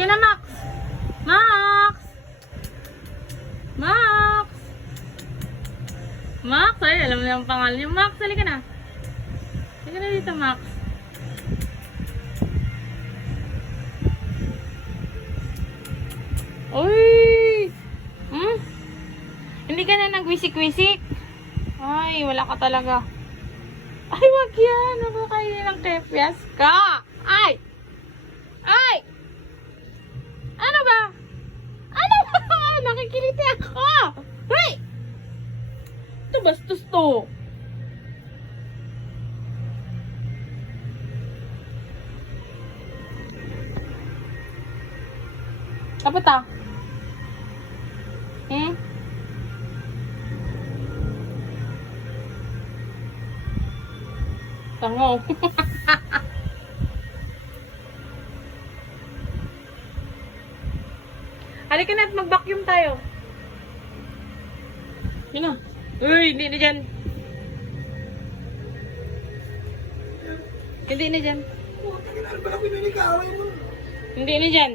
Yan na, Max! Max! Max! Max! Ay, alam mo na ang pangalan niyo. Max, halika na. Halika na dito, Max. Uy! Hindi ka na nagwisik-wisik. Ay, wala ka talaga. Ay, wag yan. Nakakainin ng kepyas ka. Ay! Ay! Ano ba? Ano ba? Nakikiliti ako. Ay! Ito bastos to. Dapat ah. Tango. Halika na at mag-vacuum tayo. Yun na. Uy, hindi na dyan. Hindi na dyan. Hindi na dyan.